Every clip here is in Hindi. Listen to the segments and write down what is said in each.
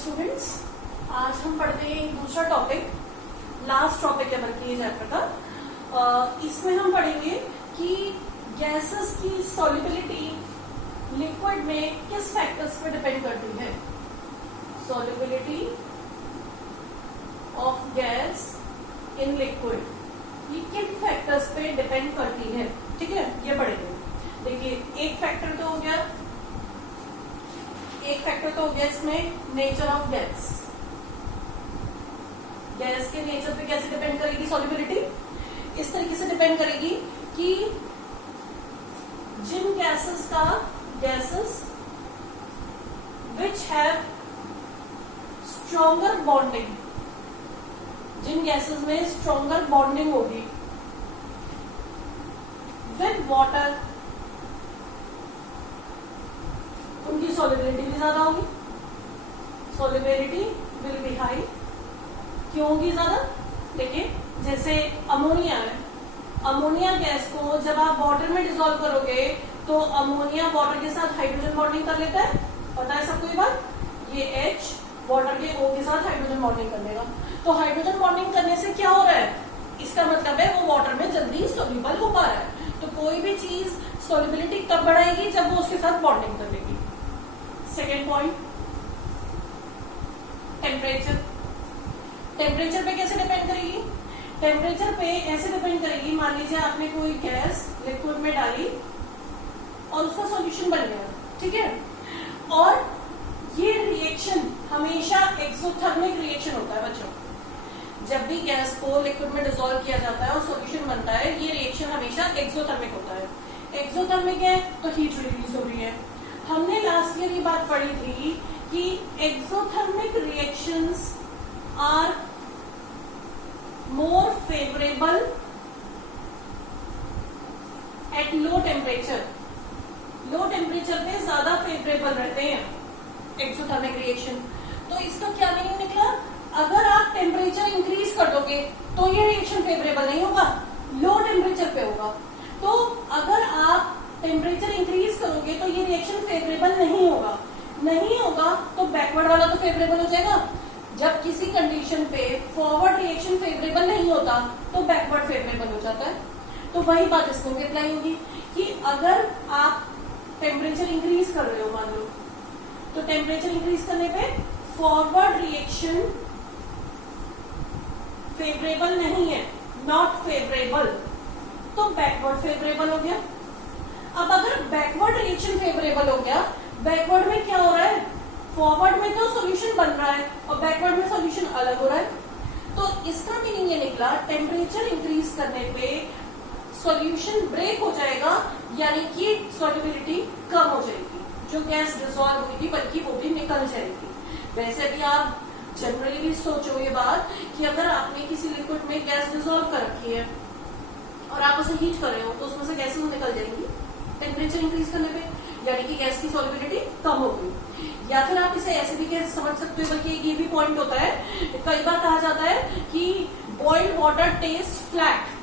स्टूडेंट्स, आज हम पढ़ते हैं एक दूसरा टॉपिक, लास्ट टॉपिक है बल्कि ये चैप्टर का। इसमें हम पढ़ेंगे कि गैसेस की सॉल्युबिलिटी लिक्विड में किस फैक्टर्स पे डिपेंड करती है। Solubility of gas in liquid ये किन फैक्टर्स पे डिपेंड करती है, ठीक है, ये पढ़ेंगे। देखिए, एक फैक्टर तो हो गया इसमें नेचर ऑफ गैस। गैस के नेचर पे कैसे डिपेंड करेगी सॉल्युबिलिटी? इस तरीके से डिपेंड करेगी कि जिन gases which have stronger bonding, जिन गैसेस में स्ट्रॉन्गर बॉन्डिंग होगी विद वाटर, उनकी सॉल्युबिलिटी भी ज्यादा होगी। Solubility will be high. क्यों होगी ज्यादा? देखिए, जैसे अमोनिया है, अमोनिया गैस को जब आप वाटर में डिसॉल्व करोगे तो अमोनिया वाटर के साथ हाइड्रोजन बॉन्डिंग कर लेता है। पता है सबको ये बात? ये H वाटर के O के साथ हाइड्रोजन बॉन्डिंग कर लेगा। तो हाइड्रोजन बॉन्डिंग करने से क्या हो रहा है? इसका मतलब है वो वाटर में जल्दी सोल्यूबल हो पा रहा है। तो कोई भी चीज सोल्युबिलिटी कब बढ़ाएगी? जब वो उसके साथ बॉन्डिंग कर लेगी। Second point, temperature. टेम्परेचर पे कैसे डिपेंड करेगी? टेम्परेचर पे ऐसे डिपेंड करेगी, मान लीजिए आपने कोई गैस लिक्विड में डाली और उसका सॉल्यूशन बन गया, ठीक है, और ये रिएक्शन हमेशा एक्सोथर्मिक रिएक्शन होता है बच्चों। जब भी गैस को लिक्विड में डिसॉल्व किया जाता है और सॉल्यूशन बनता है, ये रिएक्शन हमेशा एक्सोथर्मिक होता है। एक्सोथर्मिक है तो हीट रिलीज हो रही है। हमने लास्ट ईयर ये बात पढ़ी थी कि exothermic reactions are more favourable at low temperature. Low temperature पे ज्यादा फेवरेबल रहते हैं एक्सोथर्मिक रिएक्शन। तो इसका क्या मीनिंग निकला? अगर आप टेम्परेचर इंक्रीज कर दोगे तो ये रिएक्शन फेवरेबल नहीं होगा, लो टेम्परेचर पे होगा। तो अगर आप टेम्परेचर इंक्रीज करोगे तो ये रिएक्शन फेवरेबल नहीं होगा तो बैकवर्ड वाला तो फेवरेबल हो जाएगा। जब किसी कंडीशन पे फॉरवर्ड रिएक्शन फेवरेबल नहीं होता तो बैकवर्ड फेवरेबल हो जाता है। तो वही बात इसमें भी अप्लाई होगी कि अगर आप टेम्परेचर इंक्रीज कर रहे हो, मान लो, तो टेम्परेचर इंक्रीज करने पे फॉरवर्ड रिएक्शन फेवरेबल नहीं है, नॉट फेवरेबल, तो बैकवर्ड फेवरेबल हो गया। अब अगर बैकवर्ड रिएक्शन फेवरेबल हो गया, बैकवर्ड में क्या हो रहा है? फॉरवर्ड में तो सॉल्यूशन बन रहा है और बैकवर्ड में सॉल्यूशन अलग हो रहा है। तो इसका मीनिंग ये निकला, टेम्परेचर इंक्रीज करने पे सॉल्यूशन ब्रेक हो जाएगा, यानी कि सॉल्युबिलिटी कम हो जाएगी। जो गैस डिसॉल्व हुई थी बल्कि वो भी निकल जाएगी। वैसे भी आप जनरली भी सोचो ये बात कि अगर आपने किसी लिक्विड में गैस डिसॉल्व कर रखी है और आप उसे हीट कर रहे हो तो उसमें से गैसेस निकल जाएंगी टेम्परेचर इंक्रीज करने पे, यानी कि गैस की सॉल्युबिलिटी कम हो गई। या फिर आप इसे ऐसे भी कैसे समझ सकते हो, बल्कि ये भी पॉइंट होता है, कई बार कहा जाता है कि बॉइल्ड वाटर टेस्ट फ्लैट।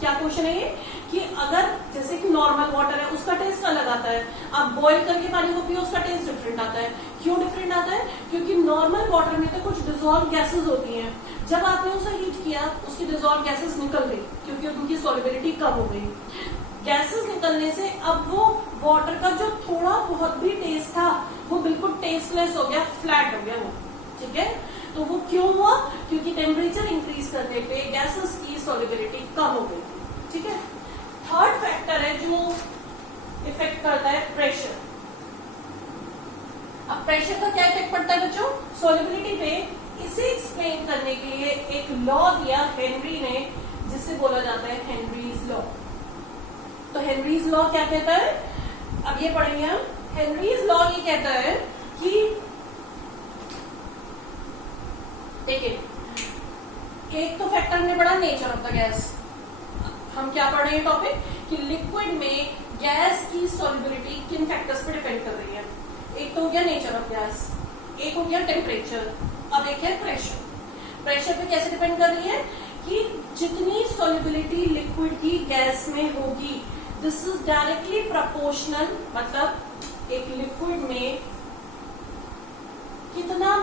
क्या क्वेश्चन है ये? कि अगर जैसे कि नॉर्मल वाटर है उसका टेस्ट अलग आता है, आप बॉइल करके पानी को पियो उसका टेस्ट डिफरेंट आता है। क्यों डिफरेंट आता है? क्योंकि नॉर्मल वाटर में तो कुछ डिसॉल्व गैसेस होती हैं, जब आपने उसे हीट किया उसकी डिसॉल्व गैसेस निकल गई क्योंकि उनकी सॉल्युबिलिटी कम हो गई। गैसेस निकलने से अब वो वाटर का जो थोड़ा बहुत भी टेस्ट था वो बिल्कुल टेस्टलेस हो गया, फ्लैट हो गया वो, ठीक है। तो वो क्यों हुआ? क्योंकि टेम्परेचर इंक्रीज करने पे गैसेस की सॉल्युबिलिटी कम हो गई, ठीक है। थर्ड फैक्टर है जो इफेक्ट करता है, प्रेशर। अब प्रेशर का क्या इफेक्ट पड़ता है बच्चों सॉल्युबिलिटी पे? इसे एक्सप्लेन करने के लिए एक लॉ दिया हेनरी ने, जिसे बोला जाता है हेनरीज लॉ। तो हेनरीज लॉ क्या कहता है? अब ये पढ़ेंगे हम। हेनरीज लॉ ये कहता है कि देखिए, एक तो फैक्टर हमने पढ़ा नेचर ऑफ द गैस। हम क्या पढ़ रहे हैं टॉपिक कि लिक्विड में गैस की सॉल्युबिलिटी किन फैक्टर्स पे डिपेंड कर रही है। एक तो हो गया नेचर ऑफ गैस, एक हो गया टेम्परेचर, अब एक है प्रेशर। प्रेशर पे कैसे डिपेंड कर रही है कि जितनी सॉल्युबिलिटी लिक्विड की गैस में होगी, दिस इज डायरेक्टली प्रोपोर्शनल, मतलब एक लिक्विड में कितना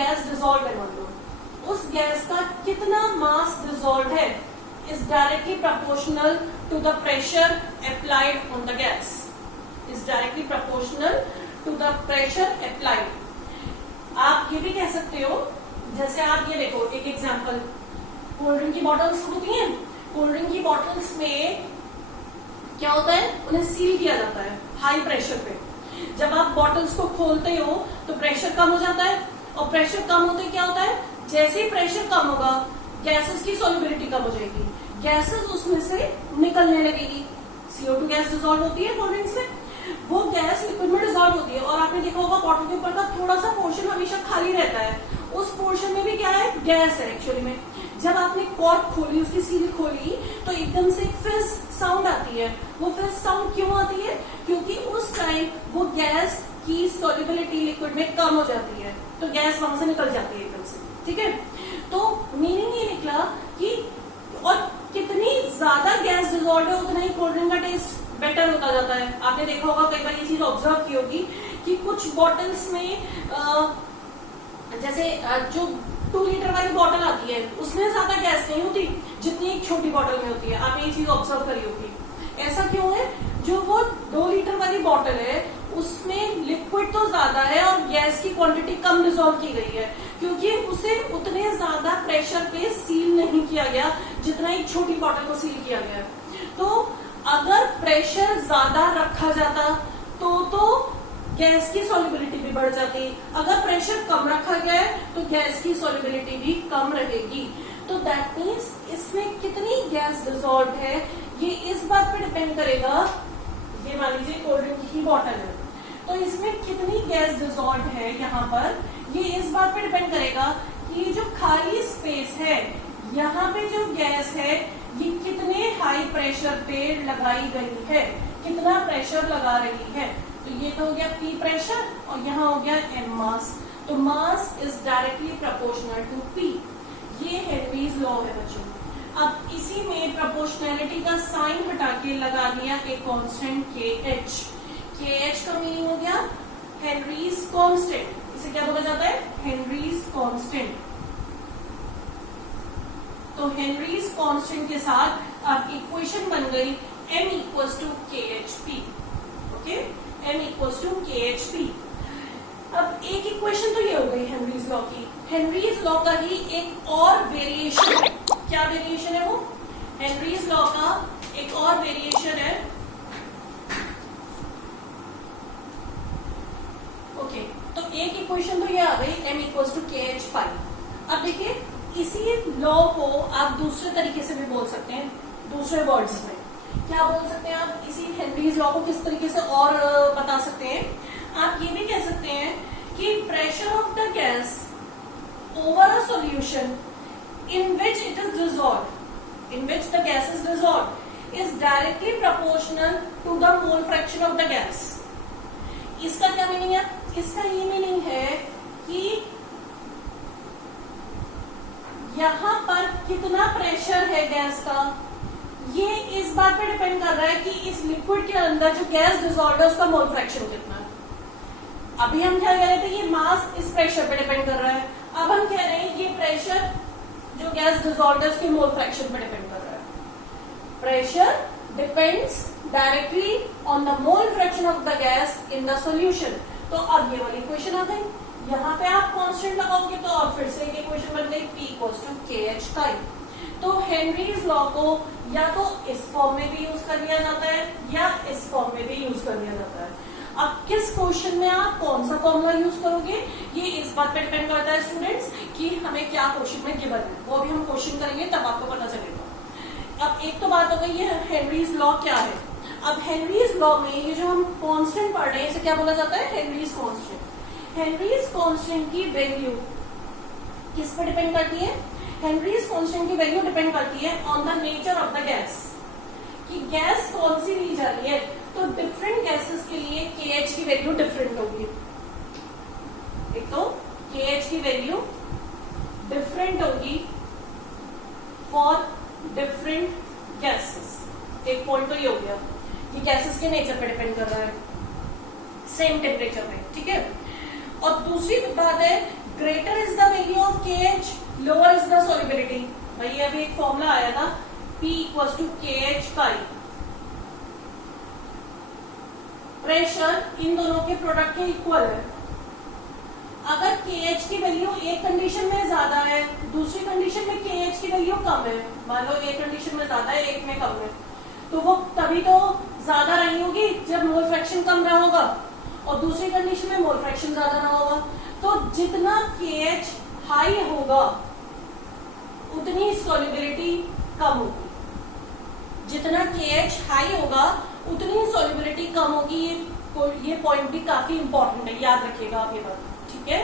गैस डिसॉल्व है मान लो, उस गैस का कितना मास डिसॉल्व है is directly proportional to the pressure applied on the gas. Is directly proportional to the pressure applied. आप ये भी कह सकते हो, जैसे आप ये देखो एक एग्जांपल, कोल्ड ड्रिंक की बॉटल्स होती हैं, कोल्ड ड्रिंक की बॉटल्स में क्या होता है, उन्हें सील किया जाता है हाई प्रेशर पे। जब आप बॉटल्स को खोलते हो तो प्रेशर कम हो जाता है, और प्रेशर कम होते क्या होता है, जैसे ही प्रेशर कम होगा गैसेस की सॉल्युबिलिटी कम हो जाएगी, गैसेस उसमें से निकलने लगेगी। CO2 गैस डिसॉल्व होती है कोल्ड ड्रिंक्स में, वो गैस लिक्विड में डिसॉल्व होती है, और आपने देखा होगा बॉटल के ऊपर का थोड़ा सा पोर्शन हमेशा खाली रहता है, उस पोर्शन में भी क्या है, गैस है एक्चुअली में। जब आपने कॉर्क खोली, उसकी सील खोली, तो एकदम से एक फिज साउंड आती है। वो फिज साउंड क्यों आती है, क्योंकि उस टाइम वो गैस की सॉल्युबिलिटी लिक्विड में कम हो जाती है, तो गैस वहां से निकल जाती है एकदम से, ठीक है। तो मीनिंग ये निकला कि और कितनी ज्यादा गैस डिसॉल्व है उतना ही कोल्ड ड्रिंक का टेस्ट बेटर होता जाता है। आपने देखा होगा, कई बार ये चीज ऑब्जर्व की होगी कि कुछ बॉटल्स में जैसे जो 2 लीटर वाली बॉटल आती है उसमें ज्यादा गैस नहीं होती जितनी एक छोटी बॉटल में होती है। आपने ये चीज ऑब्जर्व करी होगी। ऐसा क्यों है, जो वो 2 लीटर वाली बॉटल है उसमें लिक्विड तो ज्यादा है और गैस की क्वांटिटी कम डिसॉल्व की गई है, क्योंकि उसे उतने ज्यादा प्रेशर पे सील नहीं किया गया जितना एक छोटी बॉटल को सील किया गया। तो अगर प्रेशर ज्यादा रखा जाता तो गैस की सॉल्युबिलिटी भी बढ़ जाती, अगर प्रेशर कम रखा गया है तो गैस की सॉल्युबिलिटी भी कम रहेगी। तो दैट मीन्स इसमें कितनी गैस डिसॉल्व है ये इस बात पे डिपेंड करेगा। ये मान लीजिए कोल्ड ड्रिंक की बॉटल है, तो इसमें कितनी गैस डिसॉल्व है यहाँ पर, ये इस बात पे डिपेंड करेगा कि जो खाली स्पेस है यहाँ पे जो गैस है ये कितने हाई प्रेशर पे लगाई गई है, कितना प्रेशर लगा रही है। तो ये तो हो गया P प्रेशर और यहाँ हो गया M मास। तो mass is directly proportional to P। ये हेनरीज लॉ है बच्चों। अब इसी में प्रोपोर्शनैलिटी का साइन हटा के लगा दिया एक कांस्टेंट KH। KH का मीनिंग हो गया हेनरीज कांस्टेंट। इसे क्या बोला जाता है, हेनरीज कांस्टेंट। तो हेनरीज कांस्टेंट के साथ अब इक्वेशन बन गई M equals to KHP। Okay, M equals to KHP। अब एक इक्वेशन तो ये हो गई हेनरीज लॉ की। हेनरीज लॉ का ही एक और वेरिएशन है। क्या वेरिएशन है वो, हेनरीज लॉ का एक और वेरिएशन है। ओके, तो एक इक्वेशन तो ये आ गई M इक्वल्स टू KH पाई। अब देखिए इसी लॉ को आप दूसरे तरीके से भी बोल सकते हैं, दूसरे वर्ड्स में क्या बोल सकते हैं आप, इसी हेनरीज लॉ को किस तरीके से और बता सकते हैं। आप ये भी कह सकते हैं कि pressure of the gas over a solution in which it is dissolved, in which the gas is dissolved, is directly proportional to the mole fraction of the gas. इसका क्या मीनिंग है, इसका ये मीनिंग है कि यहाँ पर कितना प्रेशर है गैस का, ये इस बात पे डिपेंड कर रहा है कि इस लिक्विड के अंदर जो गैस डिसॉल्व है उसका मोल फ्रैक्शन कितना है। अभी हम क्या कह रहे थे, ये मास इस प्रेशर पे डिपेंड कर रहा है। अब हम कह रहे हैं ये प्रेशर जो गैस डिसॉल्व है उसके मोल फ्रैक्शन पे डिपेंड कर रहा है। Pressure depends directly on the mole fraction of the gas in the solution. तो अब ये वाली इक्वेशन आ गई, यहाँ पे आप कांस्टेंट लगाओगे तो और फिर से एक इक्वेशन बन गई P equals to KH time. तो हेनरीज लॉ को या तो इस फॉर्म में भी यूज कर लिया जाता है या इस फॉर्म में भी यूज कर लिया जाता है। अब किस क्वेश्चन में आप कौन सा फॉर्मूला यूज करोगे ये इस बात पे डिपेंड करता है स्टूडेंट्स कि हमें क्या क्वेश्चन में गिवन है, वो अभी हम क्वेश्चन करेंगे तब आपको पता चलेगा। अब एक तो बात हो गई ये हेनरीज लॉ क्या है। अब हेनरीज लॉ में ये जो हम कांस्टेंट पढ़ रहे हैं इसे क्या बोला जाता है, हेनरीज कांस्टेंट। हेनरीज कांस्टेंट की वैल्यू किस पे डिपेंड करती है, हेनरीज कांस्टेंट की वैल्यू डिपेंड करती है on the nature of the gas, कि गैस कौन सी ली जा रही है। तो डिफरेंट गैसेस के लिए KH की वैल्यू डिफरेंट होगी। एक तो KH की वैल्यू डिफरेंट होगी फॉर डिफरेंट गैसेस। एक पॉइंट तो ये हो गया कि गैसेस के नेचर पे डिपेंड कर रहा है, सेम टेम्परेचर पे, ठीक है। और दूसरी बात है greater is the value of KH, lower is the solubility. भाई अभी एक फॉर्मूला आया था P इक्वल्स टू KH का I। प्रेशर इन दोनों के प्रोडक्ट के इक्वल है। अगर KH की वैल्यू एक कंडीशन में ज्यादा है, दूसरी कंडीशन में KH की वैल्यू कम है, मान लो एक कंडीशन में ज्यादा है एक में कम है, तो वो तभी तो ज्यादा रही होगी जब मोल फ्रैक्शन कम रहा होगा, और दूसरी कंडीशन में मोल फ्रैक्शन ज्यादा रहा होगा। तो जितना KH हाई होगा उतनी सॉल्युबिलिटी कम होगी। जितना KH हाई होगा उतनी सॉल्युबिलिटी कम होगी। ये पॉइंट भी काफी इंपॉर्टेंट है, याद रखिएगा आप ये बात, ठीक है।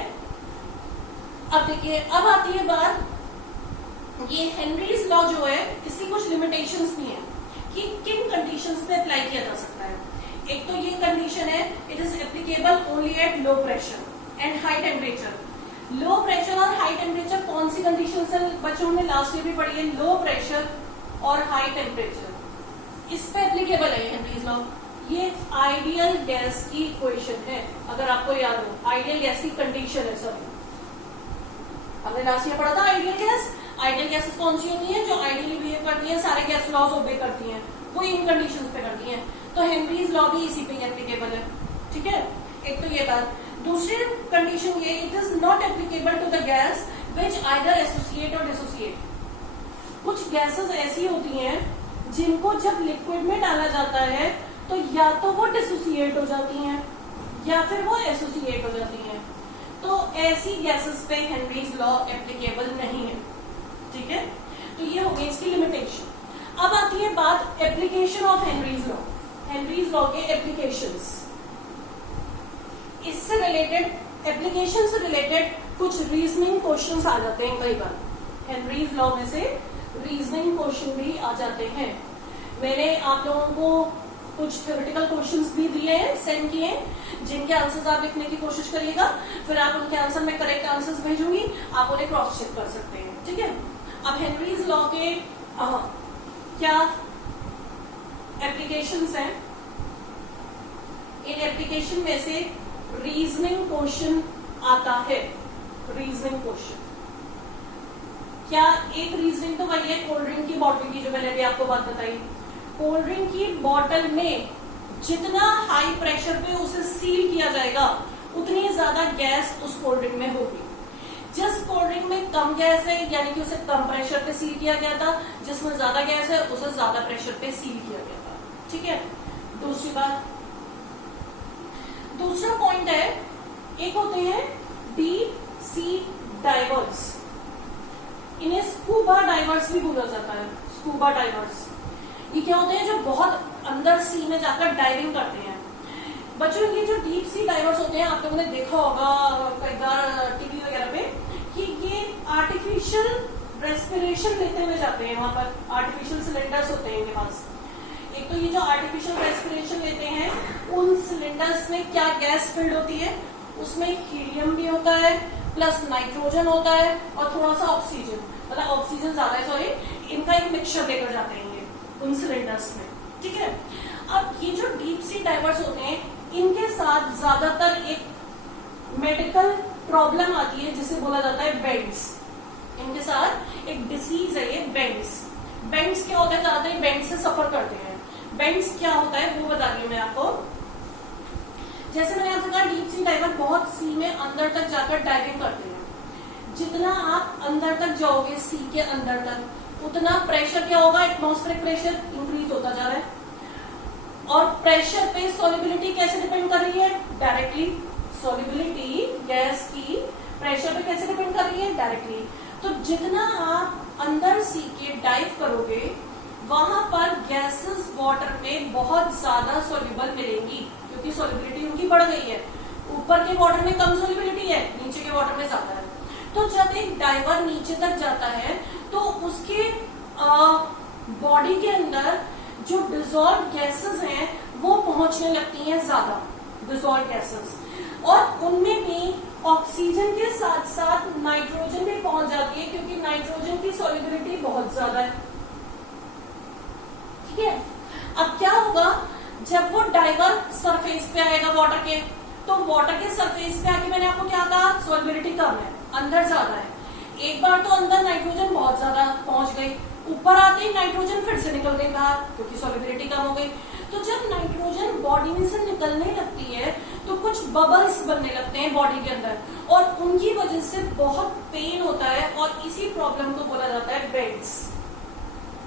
अब देखिए, अब आती है बात, ये हेनरीज लॉ जो है इसकी कुछ लिमिटेशंस भी हैं कि किन कंडीशंस पे अप्लाई किया जा सकता है। एक तो ये कंडीशन है, it is applicable only at low pressure and high temperature. Low pressure और हाई टेम्परेचर कौन सी कंडीशन है बच्चों ने लास्ट ईयर भी पढ़ी है, लो प्रेशर और हाई टेम्परेचर, इस पे एप्लीकेबल है हेनरीज लॉ। ये आइडियल गैस की इक्वेशन है, अगर आपको याद हो, आइडियल गैस की कंडीशन है। सॉरी, हमने लास्ट ईयर पढ़ा था आइडियल गैस। आइडियल गैसेस कौन सी होती हैं? जो आइडियली बिहेव करती हैं, सारे गैस लॉज ओबे करती हैं, वो इन कंडीशंस पे करती हैं। तो हेनरीज लॉ भी इसी पे एप्लीकेबल है, ठीक है। एक तो ये बात। दूसरी कंडीशन ये, it is not applicable to the gas which either associate or dissociate. कुछ गैसेस ऐसी होती हैं जिनको जब लिक्विड में डाला जाता है तो या तो वो डिसोसिएट हो जाती हैं या फिर वो एसोसिएट हो जाती हैं। तो ऐसी गैसेस पे हेनरीज लॉ एप्लीकेबल नहीं है, ठीक है। तो ये हो गई इसकी लिमिटेशन। अब आती है बात application of Henry's law, Henry's law के एप्लीकेशंस। इससे रिलेटेड, एप्लीकेशन से रिलेटेड कुछ रीजनिंग क्वेश्चंस आ जाते हैं कई बार। हेनरीज लॉ में से रीजनिंग क्वेश्चन भी आ जाते हैं। मैंने आप लोगों को कुछ थ्योरेटिकल क्वेश्चंस भी दिए हैं, सेंड किए हैं, जिनके आंसर्स आप लिखने की कोशिश करिएगा। फिर आप उनके आंसर में करेक्ट आंसर्स भेजूंगी, आप उन्हें क्रॉस चेक कर सकते हैं, ठीक है। अब हेनरीज लॉ के क्या एप्लीकेशंस हैं? इन एप्लीकेशन में से रीजनिंग क्वेश्चन आता है। रीजनिंग क्वेश्चन क्या? एक रीजनिंग तो वही है कोल्ड ड्रिंक की बॉटल की, जो मैंने अभी आपको बात बताई। कोल्ड ड्रिंक की बॉटल में जितना हाई प्रेशर पे उसे सील किया जाएगा उतनी ज्यादा गैस उस कोल्ड ड्रिंक में होगी। जिस कोल्ड ड्रिंक में कम गैस है, यानी कि उसे कम प्रेशर पे सील किया गया था, जिसमें ज्यादा गैस है उसे ज्यादा प्रेशर पे सील किया गया था, ठीक है। दूसरी बात, दूसरा पॉइंट है, एक होते हैं डीप सी डाइवर्स, इन्हें स्कूबा डाइवर्स भी बोला जाता है। स्कूबा डाइवर्स ये क्या होते हैं? जो बहुत अंदर सी में जाकर डाइविंग करते हैं। बच्चों, ये जो डीप सी डाइवर्स होते हैं, आप लोगों ने देखा होगा कई बार टीवी वगैरह पे, कि ये आर्टिफिशियल रेस्पिरेशन लेते हुए जाते हैं। वहां पर आर्टिफिशियल सिलेंडर्स होते हैं इनके पास। एक तो ये जो आर्टिफिशियल रेस्पिरेशन लेते हैं, उन सिलेंडर्स में क्या गैस फिल्ड होती है? उसमें हीलियम भी होता है, प्लस नाइट्रोजन होता है, और थोड़ा सा ऑक्सीजन, मतलब ऑक्सीजन ज्यादा है, सॉरी, इनका एक मिक्सचर लेकर जाते हैं ये उन सिलेंडर्स में, ठीक है। अब ये जो डीप सी डाइवर्स होते हैं, इनके साथ ज्यादातर एक मेडिकल प्रॉब्लम आती है जिसे बोला जाता है बेंड्स। इनके साथ एक डिसीज है ये बेंड्स। बेंड्स क्या होता है? ज्यादातर बेंड्स से सफर करते हैं। बेंड्स क्या होता है वो बता रही हूं मैं आपको। जैसे मैंने आपसे कहा, डीप सी डाइवर बहुत सी में अंदर तक जाकर डाइविंग करते हैं। जितना आप अंदर तक जाओगे सी के अंदर तक, उतना प्रेशर क्या होगा? एटमॉस्फेरिक प्रेशर इंक्रीज होता जा रहा है। और प्रेशर पे सॉल्युबिलिटी कैसे डिपेंड कर रही है? डायरेक्टली। सॉल्युबिलिटी गैस की प्रेशर पे कैसे डिपेंड कर रही है? डायरेक्टली। तो जितना आप अंदर सी के डाइव करोगे, वहां पर गैसेस वाटर में बहुत ज्यादा सॉल्युबल मिलेंगी, क्योंकि सॉल्युबिलिटी उनकी बढ़ गई है। ऊपर के वाटर में कम सॉल्युबिलिटी है, नीचे के वाटर में ज्यादा है। तो जब एक डाइवर नीचे तक जाता है तो उसके बॉडी के अंदर जो डिजॉल्व गैसेस हैं वो पहुंचने लगती हैं ज्यादा, डिजॉल्व गैसेस, और उनमें भी ऑक्सीजन के साथ साथ नाइट्रोजन भी पहुंच जाती है, क्योंकि नाइट्रोजन की सॉल्युबिलिटी बहुत ज्यादा है, ठीक है। अब क्या होगा? जब वो डाइवर सरफेस पे आएगा वाटर के, तो वाटर के सरफेस पे आके मैंने आपको क्या कहा, सॉल्युबिलिटी कम है, अंदर ज्यादा है। एक बार तो अंदर नाइट्रोजन बहुत ज्यादा पहुंच गई, ऊपर आते ही नाइट्रोजन फिर से निकल गई बाहर क्योंकि सॉल्युबिलिटी कम हो गई। तो जब नाइट्रोजन बॉडी में से निकलने लगती है तो कुछ बबल्स बनने लगते हैं बॉडी के अंदर, और उनकी वजह से बहुत पेन होता है, और इसी प्रॉब्लम को बोला जाता है बेड्स।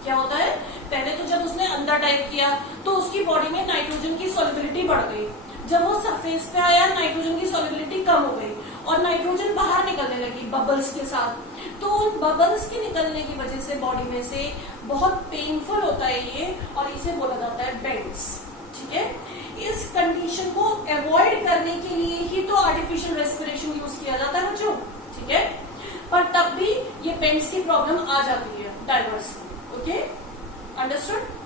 क्या होता है, पहले तो जब उसने अंदर डाइव किया तो उसकी बॉडी में नाइट्रोजन की सॉल्युबिलिटी बढ़ गई, जब वो सरफेस पे आया नाइट्रोजन की सॉल्युबिलिटी कम हो गई और नाइट्रोजन बाहर निकलने लगी बबल्स के साथ। तो उन बबल्स के निकलने की वजह से बॉडी में से बहुत पेनफुल होता है ये, और इसे बोला जाता है बेड्स। ठीक है, इस कंडीशन को अवॉइड करने के लिए ही तो आर्टिफिशियल रेस्पिरेशन यूज किया जाता है बच्चों। ठीक है, पर तब भी ये बेड्स की प्रॉब्लम आ जाती है डाइवर्स। Okay, understood.